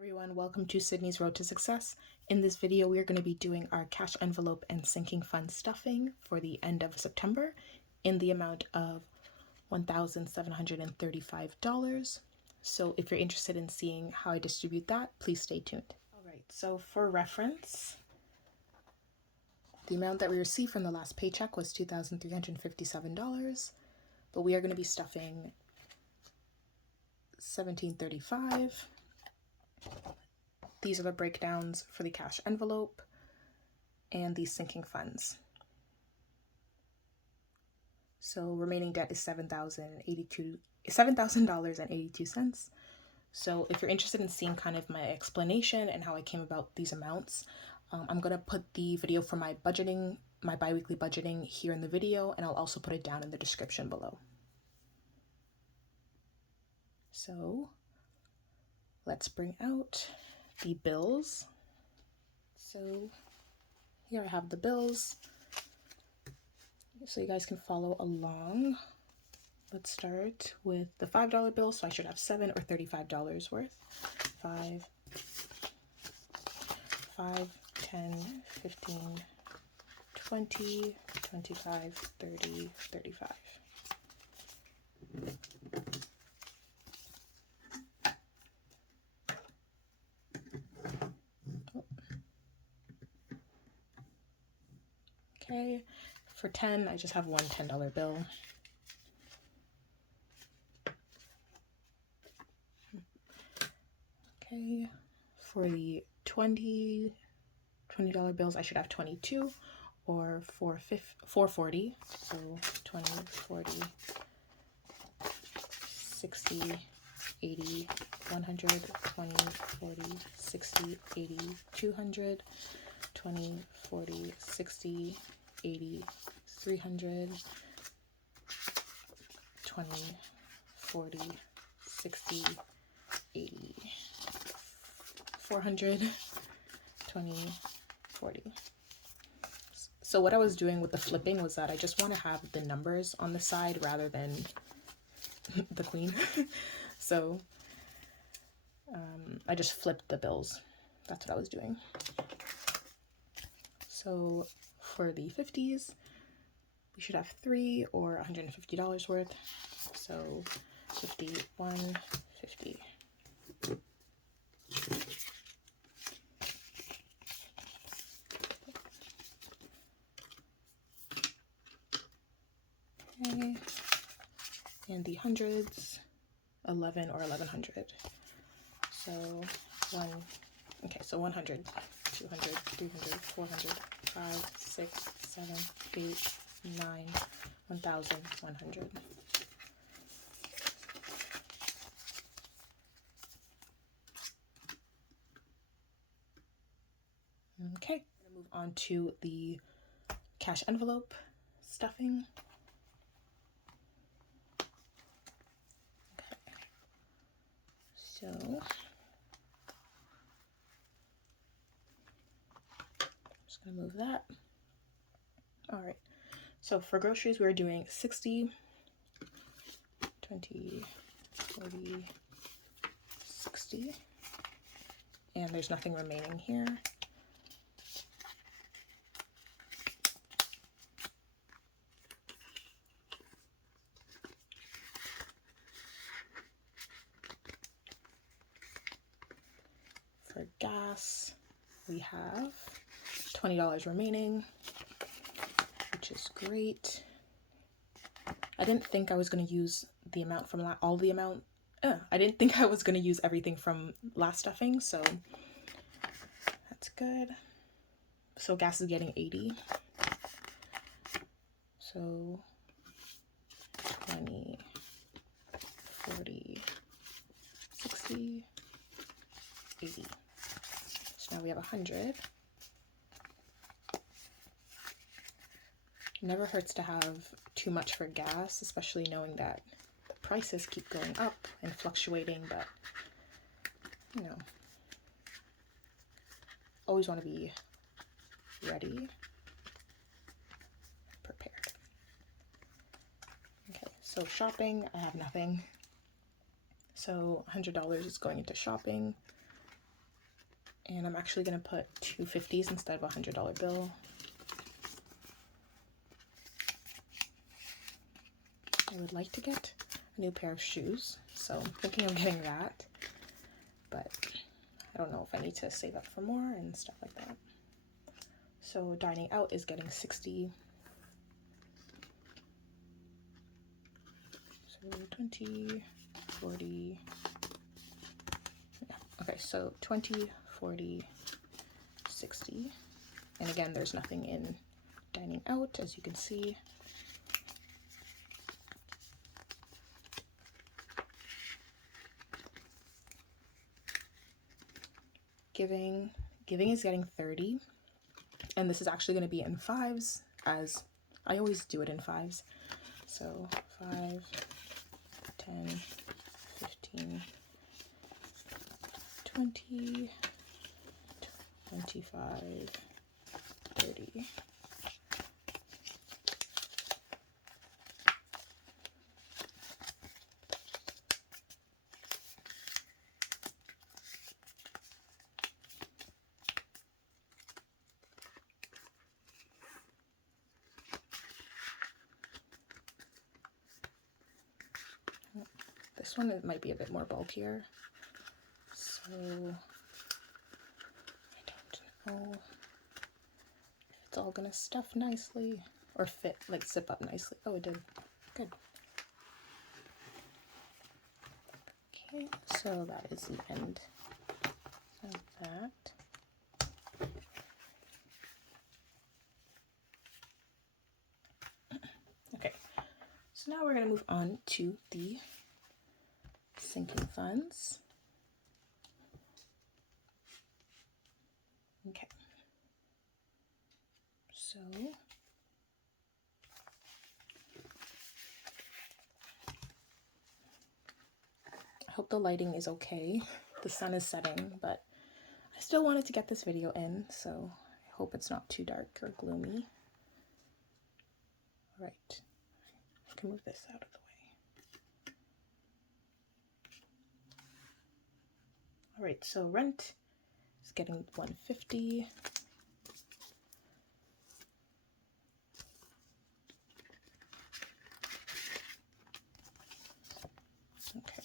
Everyone, welcome to Sydney's Road to Success. In this video, we are going to be doing our cash envelope and sinking fund stuffing for the end of September in the amount of $1,735. So if you're interested in seeing how I distribute that, please stay tuned. All right, so for reference, the amount that we received from the last paycheck was $2,357, but we are going to be stuffing $1,735. These are the breakdowns for the cash envelope and the sinking funds. So remaining debt is $7,000.82. So if you're interested in seeing kind of my explanation and how I came about these amounts, I'm going to put the video for my budgeting, my bi-weekly budgeting here in the video, and I'll also put it down in the description below. So let's bring out the bills. So here I have the bills, so you guys can follow along. Let's start with the $5 bill. So I should have 7 or $35 worth. 5, 10, 15, 20, 25, 30, 35. Okay, for 10, I just have one $10 bill. Okay, for the $20 bills, I should have 22 or 440. So 20, 40, 60, 80, 100, 20, 40, 60, 80, 200, 20, 40, 60, 80, 300, 20, 40, 60, 80, 400, 20, 40. So what I was doing with the flipping was that I just want to have the numbers on the side rather than the queen. So I just flipped the bills. That's what I was doing. So for the 50s, we should have 3 or $150 worth. So 51, 50. Okay. And the hundreds, 11 or 1100. So okay, so 100, 200, 300, 400, 5, 6, 7, 8, 9, 1,100. Okay, I'm gonna move on to the cash envelope stuffing. Okay, so just gonna move that. All right, so for groceries, we're doing 60, 20, 40, 60, and there's nothing remaining here. For gas, we have $20 remaining, which is great. I didn't think I was going to use the amount from I didn't think I was going to use everything from last stuffing, so that's good. So gas is getting 80. So 20, 40, 60, 80. So now we have 100. Never hurts to have too much for gas, especially knowing that the prices keep going up and fluctuating, but you know, always want to be ready, prepared. Okay, so shopping, I have nothing. So $100 is going into shopping. And I'm actually going to put 250s instead of a $100 bill. I would like to get a new pair of shoes, so I'm thinking of getting that, but I don't know if I need to save up for more and stuff like that. So dining out is getting 60. So 20, 40. Yeah. Okay, so 20, 40, 60. And again, there's nothing in dining out, as you can see. Giving is getting 30. And this is actually going to be in fives, as I always do it in fives. So 5, 10, 15, 20, 25, 30. This one, it might be a bit more bulkier, so I don't know if it's all gonna stuff nicely or fit, like zip up nicely. Oh, it did. Good. Okay, so that is the end of that. Okay, so now we're gonna move on to the sinking funds. Okay, so I hope the lighting is okay. The sun is setting, but I still wanted to get this video in, so I hope it's not too dark or gloomy. All right, I can move this out of the way. All right, so rent is getting 150. Okay.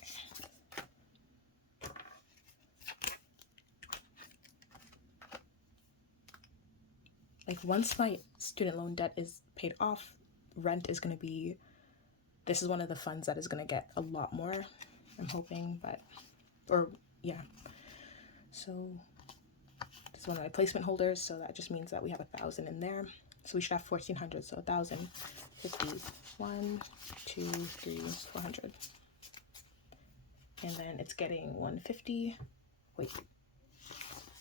Like once my student loan debt is paid off, rent is going to be, this is one of the funds that is going to get a lot more, I'm hoping, but, or yeah. So this is one of my placement holders, so that just means that we have 1,000 in there. So we should have 1,400, so 1,050, 1, 2, 3, 400. And then it's getting 150, wait,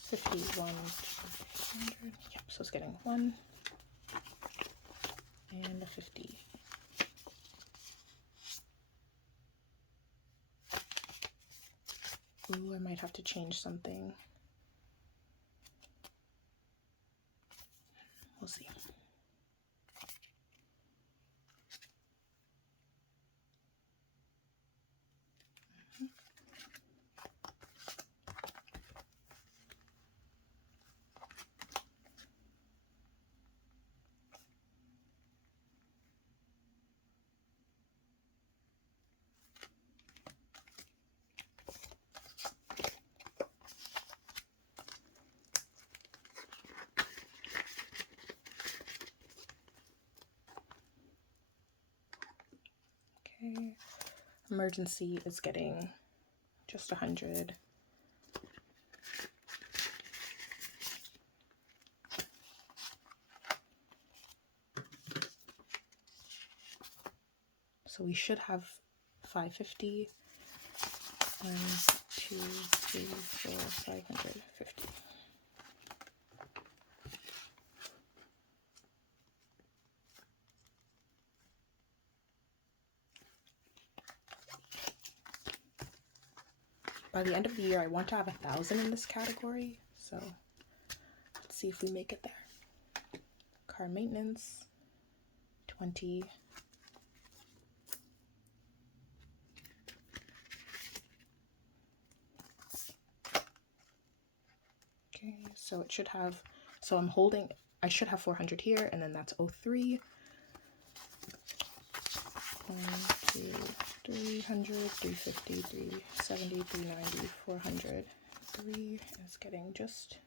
51, 200, yep, so it's getting 1 and a 50. Ooh, I might have to change something. We'll see. Okay, emergency is getting just 100. So we should have 550. 1, 2, 3, 4, 550. By the end of the year, I want to have 1,000 in this category, so let's see if we make it there. Car maintenance, 20. So it should have, so I should have 400 here, and then that's 03. 1, 2, 300, 350, 370, 390, 400, 3 is getting just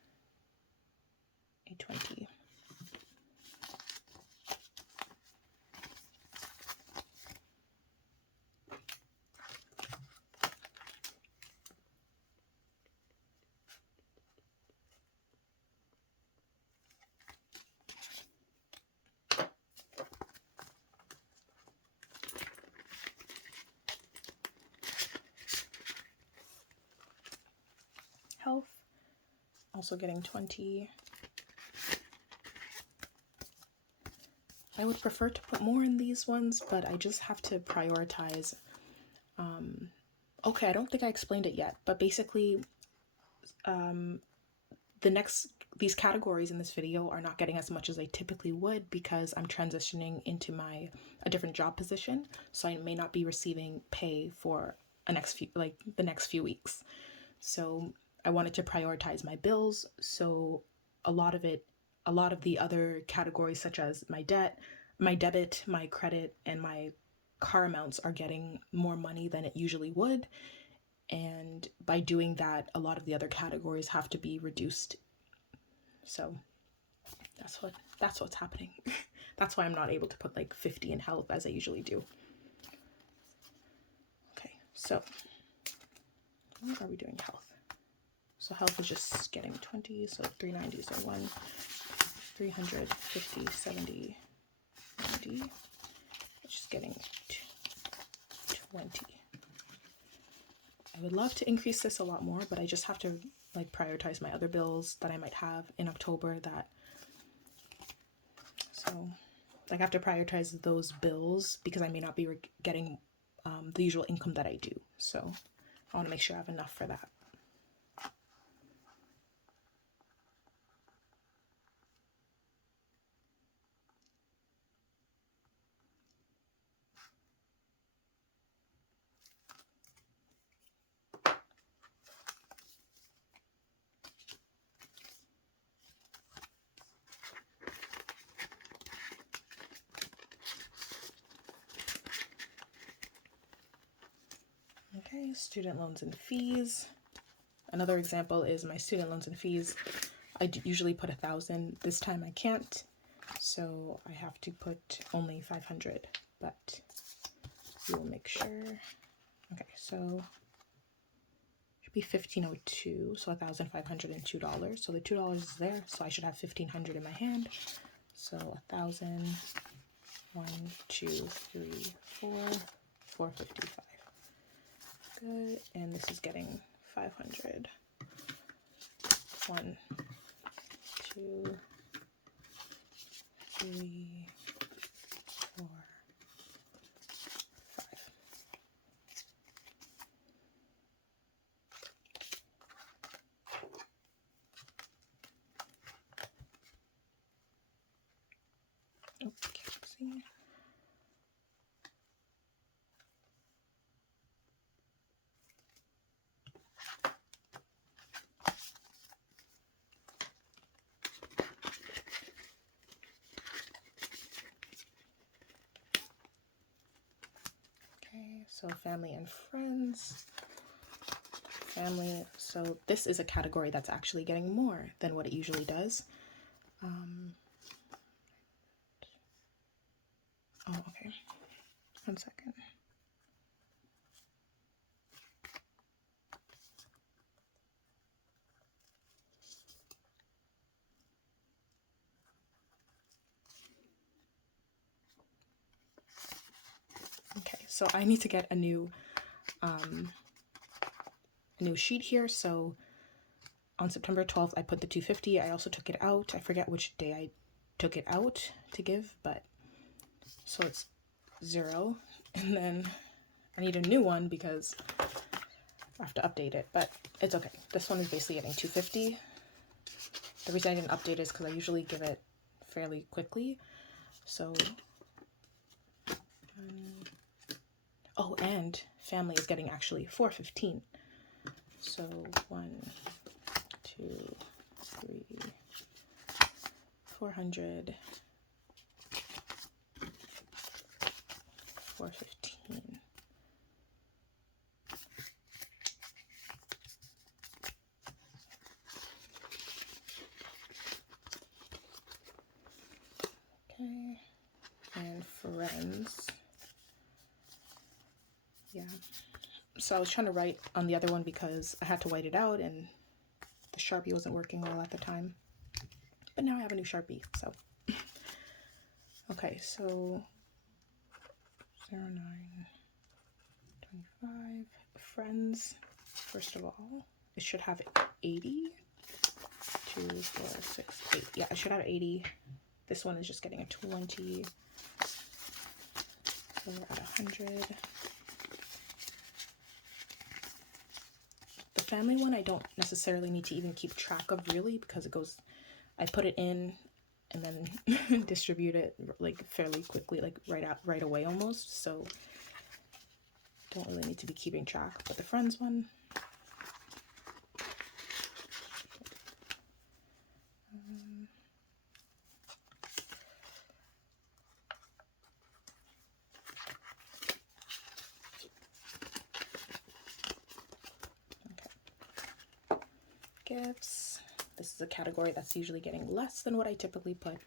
a 20. Health, also getting 20. I would prefer to put more in these ones, but I just have to prioritize. Okay, I don't think I explained it yet, but basically these categories in this video are not getting as much as I typically would because I'm transitioning into a different job position, so I may not be receiving pay for the next few weeks. So I wanted to prioritize my bills, so a lot of the other categories such as my debt, my debit, my credit, and my car amounts are getting more money than it usually would. And by doing that, a lot of the other categories have to be reduced. So that's what's happening. That's why I'm not able to put like 50 in health as I usually do. Okay, so what are we doing health? So health is just getting 20, so 390, so 1, 300, 50, 70, 90, which is getting 20. I would love to increase this a lot more, but I just have to like prioritize my other bills that I might have in October so like I have to prioritize those bills because I may not be getting the usual income that I do. So I want to make sure I have enough for that. Okay, student loans and fees. Another example is my student loans and fees. I usually put 1,000. This time I can't, so I have to put only 500, but we will make sure. Okay, so it should be 1,502, so $1,502. So the $2 is there, so I should have 1,500 in my hand. So 1,000, 1, 2, 3, 4, 455. Good, and this is getting 500. 1, 2, 3, 4, 5. Oh, can't see. So family and friends. Family, so this is a category that's actually getting more than what it usually does. Oh, okay. 1 second. Okay, so I need to get a new sheet here. So on September 12th, I put the 250. I also took it out. I forget which day I took it out to give, but so it's 0. And then I need a new one because I have to update it, but it's okay. This one is basically getting 250. The reason I didn't update it is because I usually give it fairly quickly. So, oh, and family is getting actually 415. So 1, 2, 3, 400, 415. Okay, and friends. Yeah. So I was trying to write on the other one because I had to white it out and the Sharpie wasn't working well at the time. But now I have a new Sharpie, so. Okay, so 09, 25. Friends, first of all, it should have 80. 2, 4, 6, 8. Yeah, I should have 80. This one is just getting a 20. So we're at 100. The family one I don't necessarily need to even keep track of really because it goes, I put it in and then distribute it like fairly quickly, like right away almost. So don't really need to be keeping track. But the friends one, okay. Gifts. This is a category that's usually getting less than what I typically put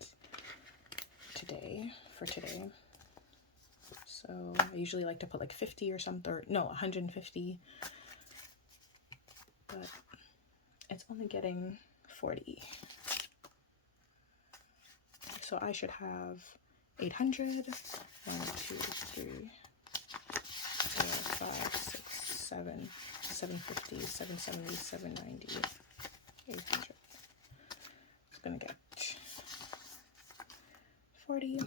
today for today. So I usually like to put like 50 or something, or no, 150, but it's only getting 40. So I should have 800. 1, 2, 3, 4, 5, 6, 7, 750, 770, 790, 800. It's gonna get 40,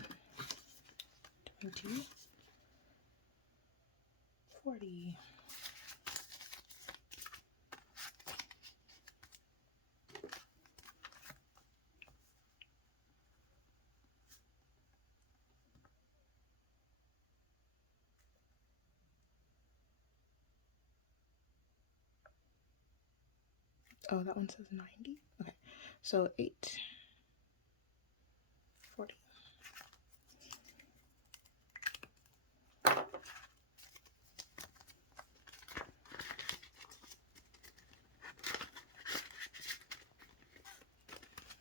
20, 40. Oh, that one says 90. Okay, so 8, 40.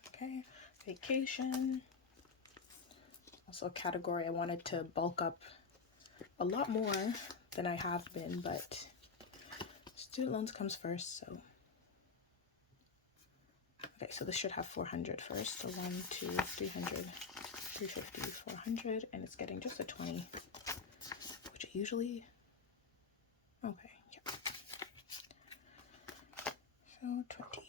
Okay, vacation. Also a category I wanted to bulk up a lot more than I have been, but student loans comes first, so. Okay, so this should have 400 first. So 1, 2, 300, 350, 400, and it's getting just a 20, which it usually, okay, yeah. So 20.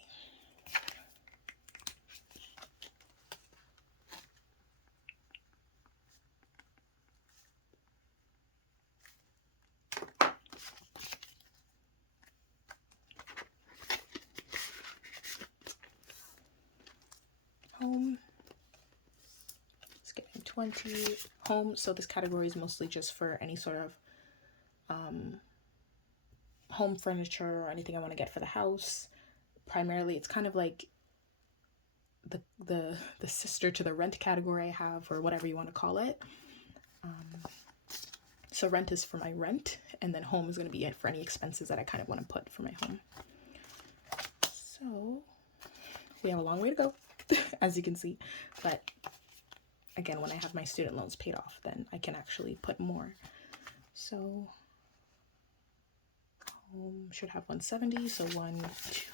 Home, it's getting 20. Home, so this category is mostly just for any sort of home furniture or anything I want to get for the house. Primarily, it's kind of like the sister to the rent category I have, or whatever you want to call it. So rent is for my rent, and then home is going to be it for any expenses that I kind of want to put for my home. So we have a long way to go, as you can see, but again, when I have my student loans paid off, then I can actually put more. So home should have 170, so 1,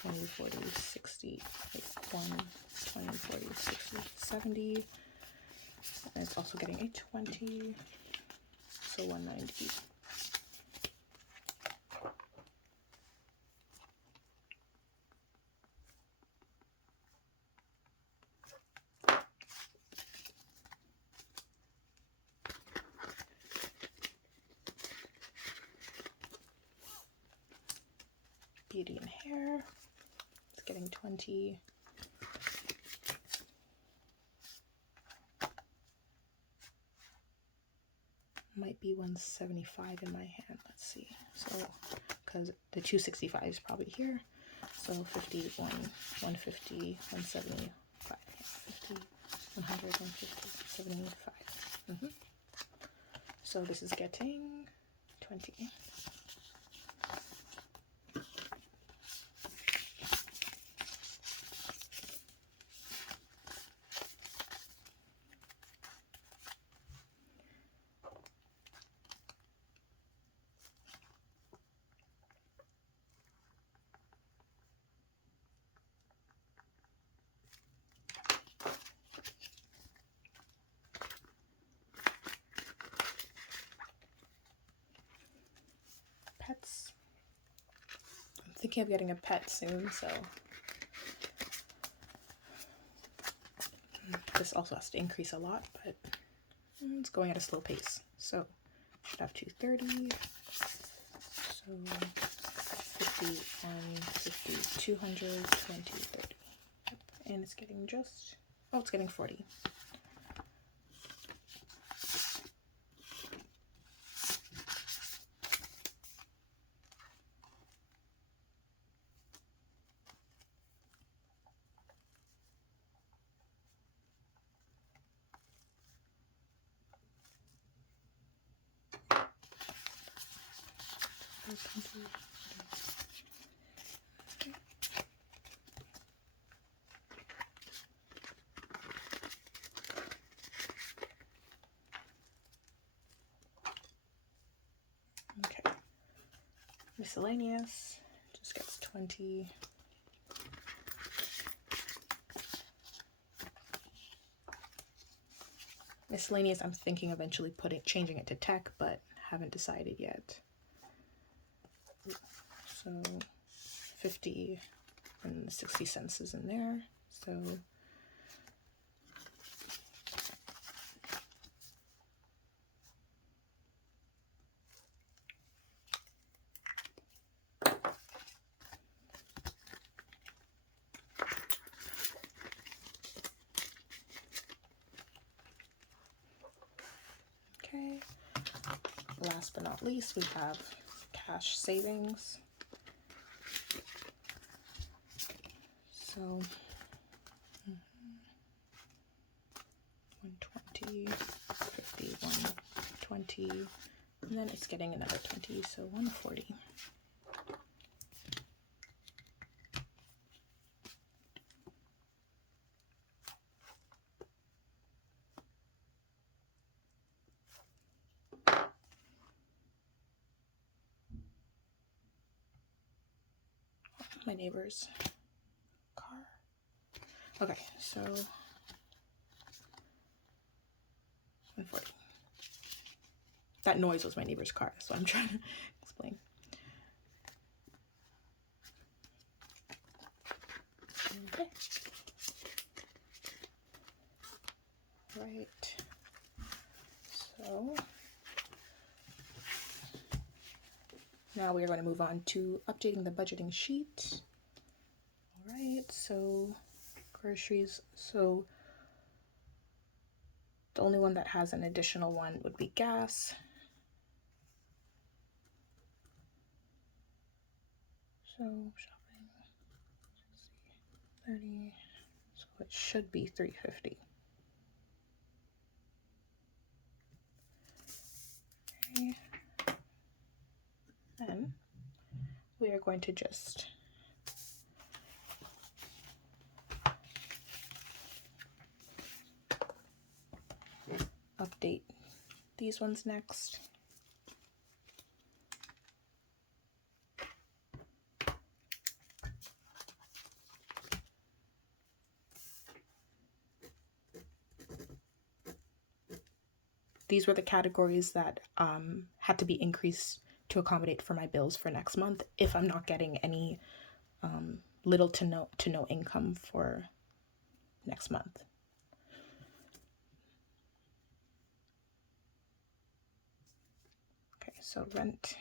20, 40, 60, like 1, 20, 40, 60, 70, and it's also getting a 20, so 190. Beauty and hair, it's getting 20. Might be 175 in my hand, let's see. So, because the 265 is probably here. So 50, 150, 175, 50, 100, 150, 75. So this is getting 20. Pets. I'm thinking of getting a pet soon, so this also has to increase a lot, but it's going at a slow pace. So should have 230. So 50, 150, 200, 20, 30. Yep. And it's getting just, oh, it's getting 40. Okay. Miscellaneous just gets 20. Miscellaneous, I'm thinking eventually changing it to tech, but haven't decided yet. So 50 and 60 cents is in there. So okay. Last but not least, we have cash savings. So 120, 50, 120, and then it's getting another 20, so 140. My neighbor's car. Okay, so 140. That noise was my neighbor's car, so I'm trying to explain. Okay. Right. So now we are going to move on to updating the budgeting sheet. All right, so groceries. So the only one that has an additional one would be gas. So shopping, 30, so it should be 350. Okay. Then we are going to just update these ones next. These were the categories that had to be increased to accommodate for my bills for next month if I'm not getting any little to no income for next month. Okay, so rent.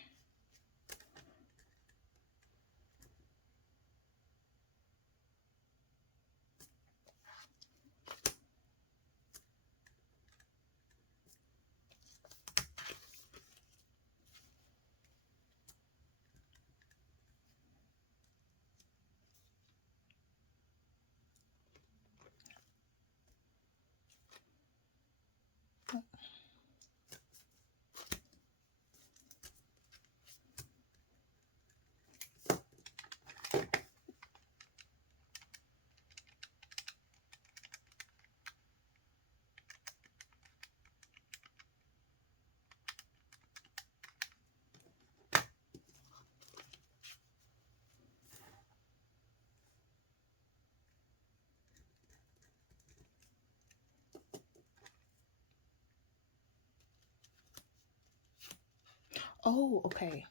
Oh, okay.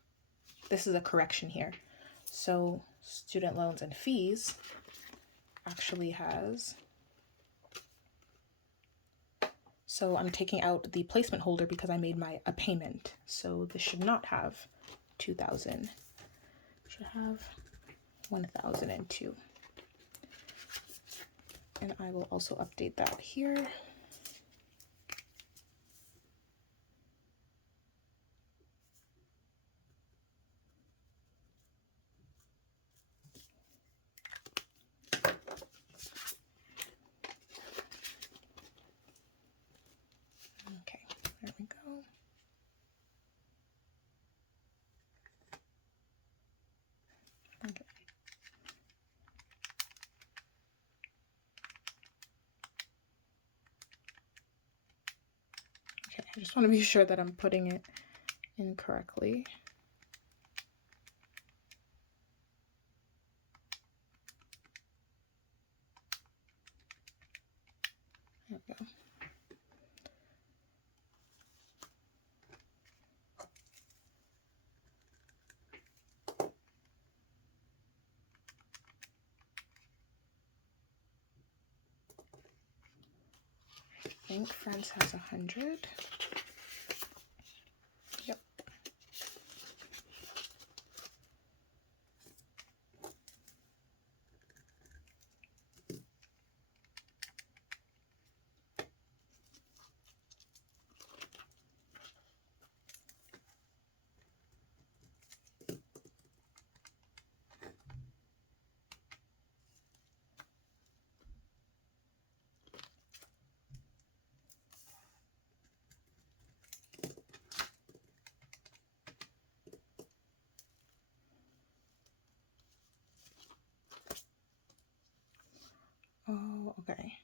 This is a correction here. So student loans and fees actually has, so I'm taking out the placement holder because I made a payment. So this should not have 2,000. Should have 1,002. And I will also update that here. Okay, there we go. Okay, I just want to be sure that I'm putting it in correctly. There we go. I think Friends has 100. Yep. Oh, okay.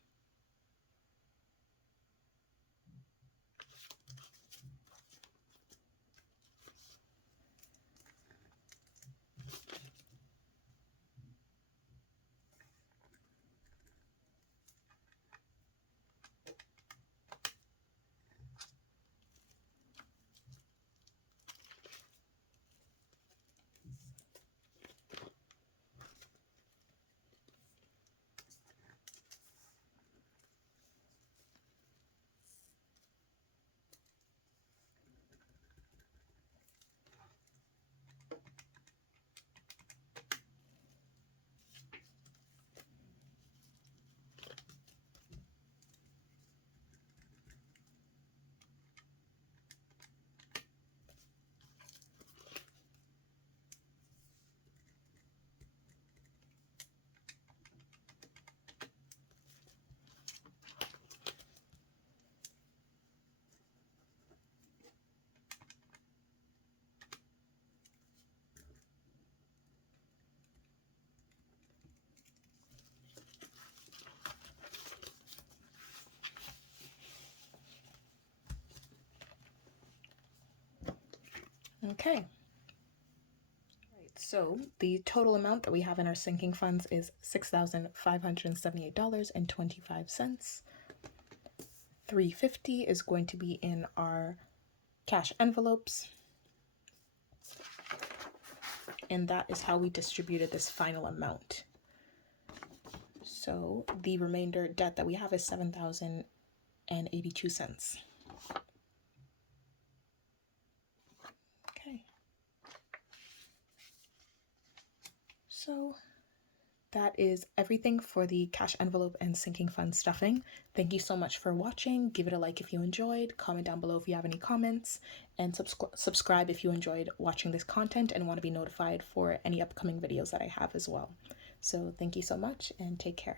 Okay. Right, so the total amount that we have in our sinking funds is $6,578.25. $350 is going to be in our cash envelopes. And that is how we distributed this final amount. So the remainder debt that we have is $7,082. Okay. So that is everything for the cash envelope and sinking fund stuffing. Thank you so much for watching. Give it a like if you enjoyed, comment down below if you have any comments, and subscribe if you enjoyed watching this content and want to be notified for any upcoming videos that I have as well. So thank you so much and take care.